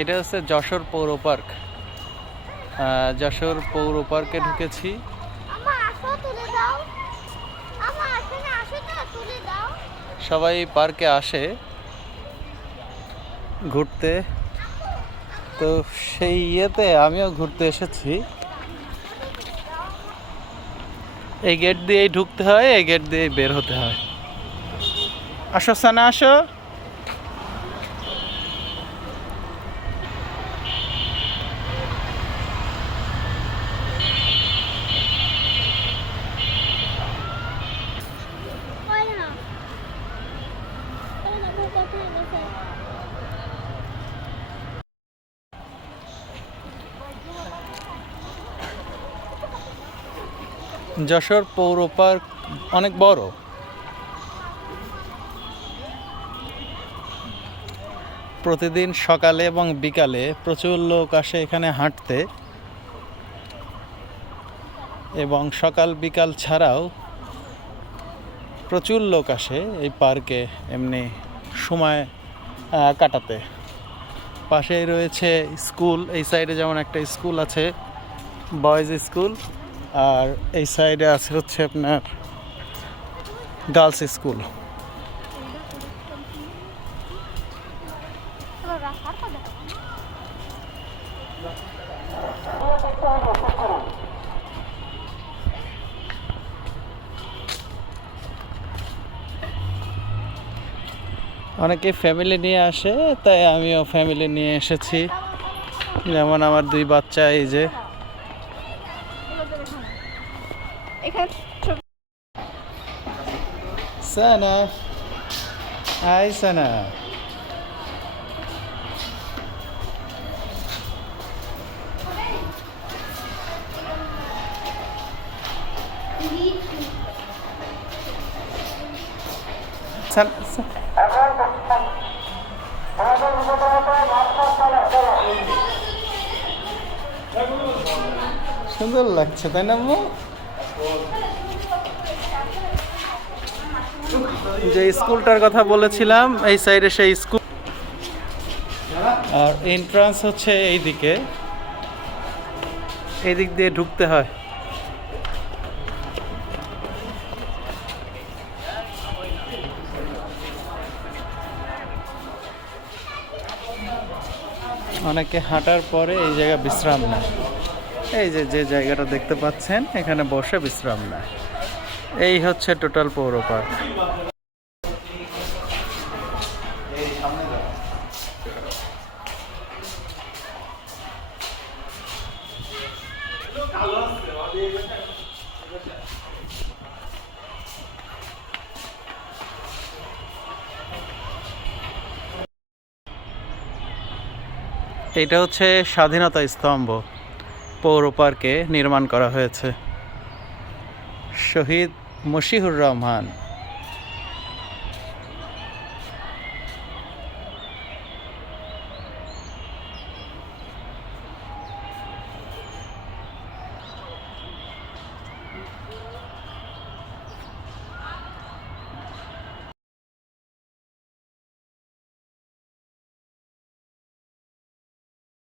এটা হচ্ছে যশোর পৌর পার্ক। যশোর পৌর পার্কে ঢুকেছি। আমার আসো তুলে দাও। আমার আসলে আসো তো তুলে দাও। সবাই পার্কে আসে ঘুরতে। তো সেই ইয়েতে আমিও ঘুরতে এসেছি। এই গেট দিয়েই ঢুকতে হয় এই গেট দিয়েই বের হতে হয়। আসো সানা আসো হয় না তাহলে আপনার কোথায় গেছে যশোর পৌর পার্ক অনেক বড়। প্রতিদিন সকালে এবং বিকালে প্রচুর লোক আসে এখানে হাঁটতে এবং সকাল বিকাল ছাড়াও প্রচুর লোক আসে এই পার্কে এমনি সময় কাটাতে। পাশেই রয়েছে স্কুল, এই সাইডে যেমন একটা স্কুল আছে, বয়েজ স্কুল। আর এই সাইডে আছে হচ্ছে আপনার গার্লস স্কুল। অনেকে ফ্যামিলি নিয়ে আসে, তাই আমিও ফ্যামিলি নিয়ে এসেছি। যেমন আমার দুই বাচ্চা, এই যে এখানে সানা। হাই সানা। সুন্দর লাগছে তাই না? যে স্কুলটার কথা বলেছিলাম, এই সাইডে সেই স্কুল। আর এন্ট্রান্স হচ্ছে এই দিকে এই দিক দিয়ে ঢুকতে হয়। অনেকে হাঁটার পরে এই জায়গা বিশ্রাম নেয়। এই যে যে জায়গাটা দেখতে পাচ্ছেন, এখানে বসে বিশ্রাম নেয়। এই হচ্ছে টোটাল পৌর পার্ক। এটা হচ্ছে স্বাধীনতা স্তম্ভ। পৌর পার্কে নির্মাণ করা হয়েছে। শহীদ মশিহুর রহমান।